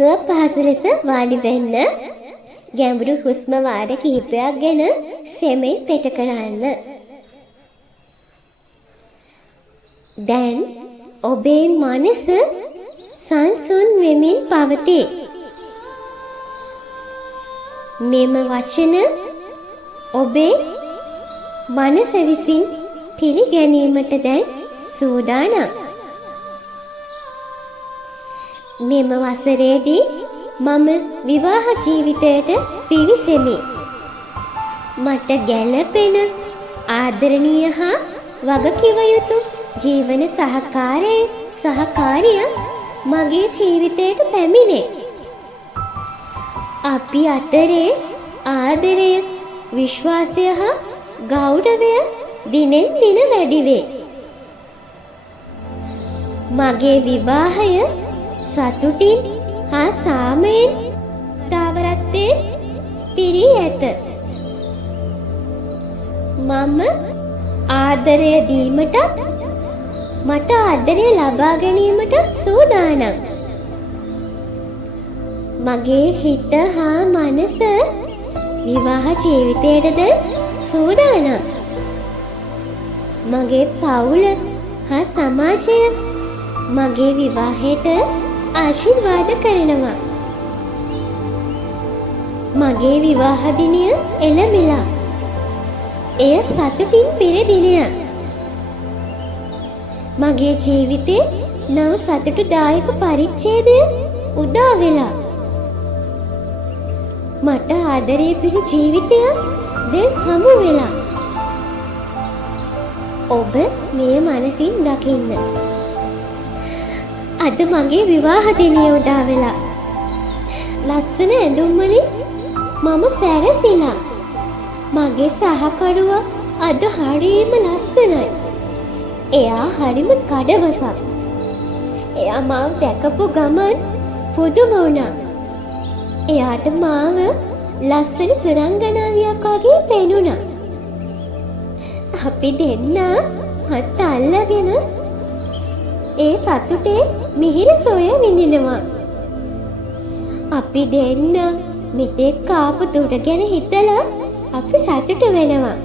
සුව පහසු ලෙස වාඩි වෙන්න. ගැඹුරු හුස්ම වාර කිහිපයක් ගැන සෙමෙන් පිට කරන්න. දැන් ඔබේ මනස සංසුන් වෙමින් පවතී. මෙම වචන ඔබේ මනස විසින් පිළිගැනීමට දැන් සූදානම්. මෙම වසරේදී මම විවාහ ජීවිතයට පිවිසෙමි. මට ගැළපෙන ආදරණීය හා වගකිව යුතු ජීවන සහකාරිය මගේ ජීවිතයට පැමිණේ. අපි අතරේ ආදරය, විශ්වාසය හා ගෞරවය දිනෙන් දින වැඩි වේ. මගේ විවාහය සතුටින් හා සාමයෙන් තාවරත්වයෙන් පිරී ඇත. මම ආදරය දීමටත් මට ආදරය ලබා ගැනීමට සූදානම්. මගේ හිත හා මනස විවාහ ජීවිතයටද සූදානම්. මගේ පවුල හා සමාජය මගේ විවාහයට ආශිර්වාද කරනවා. මගේ විවාහ දිනය එළඹිලා. එය සතුටින් පිරි දිනයක්. මගේ ජීවිතේ නව සතුටුදායක පරිච්ඡේදය උදා වෙලා. මට ආදරේ පිරි ජීවිතයක් දැන් හමු වෙලා. ඔබ මේ මනසින් දකින්න. අද මගේ විවාහ දිනය උදා වෙලා. ලස්සන ඇඳුම් වලින් මම සැරසිලා. මගේ සහකරුවා අද හරිම ලස්සනයි. එයා හරිම කඩවසක්. එයා මාව දැකපු ගමන් පුදුම වුණා. එයාට මාව ලස්සන සුරංගනාවියක් වගේ පෙනුණා. අපි දෙන්න හත් අල්ලගෙන ඒ සතුටේ මිහිරි සොය විඳිනවා. අපි දෙන්න මෙතෙක් ආපු දුර ගැන හිතලා අපි සතුට වෙනවා.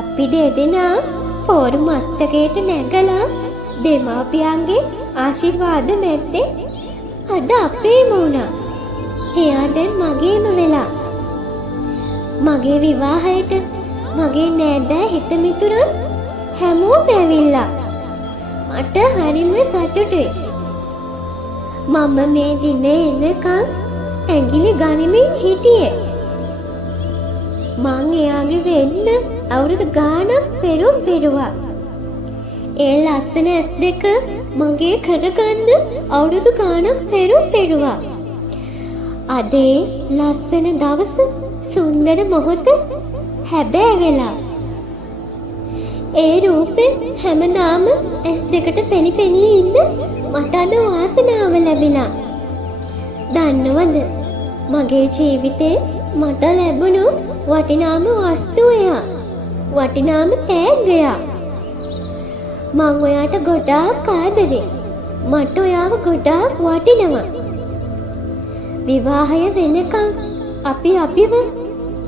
අපි දෙදෙනා පොරු මස්තකයට නැගලා දෙමාපියන්ගේ ආශිර්වාද මැද්දේ අද අපේම වුණා. එයා දැන් මගේම වෙලා. මගේ විවාහයට මගේ නෑදෑ හිත මිතුරන් හැමෝම ඇවිල්ලා. මට හරිම සතුටුයි. මම මේ දිනේ එනකම් ඇඟිලි ගනිමින් හිටියේ. මං එයාගේ වෙන්න අවුරුදු ගාණක් පෙරුම් පෙරුවා. ඒ ලස්සන ඇස් දෙක මගේ කරගන්න අවුරුදු ගාණක් පෙරුම් පෙරුවා. අද ලස්සන දවස සුන්දර මොහොත හැබෑ වෙලා. ඒ රූපේ හැමදාම ඇස් දෙකට පෙනි පෙනී ඉන්න මට අද වාසනාව ලැබිලා. දන්නවද මගේ ජීවිතේ මට ලැබුණු වටිනාම වස්තුවය, වටිනාම තෑග්ගය. මං ඔයාට ගොඩාක් ආදරේ. මට ඔයාව ගොඩාක් වටිනවා. විවාහය වෙනකන් අපිව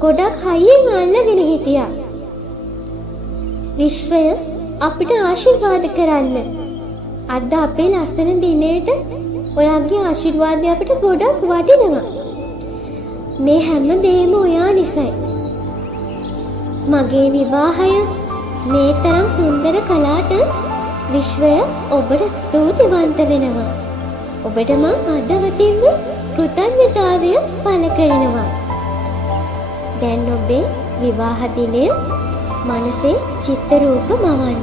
ගොඩක් හයියෙන් අල්ලගෙන හිටියා. විශ්වය අපිට ආශිර්වාද කරන්න. අද අපේ ලස්සන දිනේට ඔයාගේ ආශිර්වාදය අපිට ගොඩක් වටිනවා. මේ හැම දෙයක්ම ඔයා නිසයි. මගේ විවාහය මේ තරම් සුන්දර කළාට විශ්වය ඔබට ස්තුතිවන්ත වෙනවා. ඔබට මං හදවතින්ම කෘතඥතාවය පළ කරනවා. දැන් ඔබේ විවාහ දිනය මනසේ චිත්ත රූප මවන්න.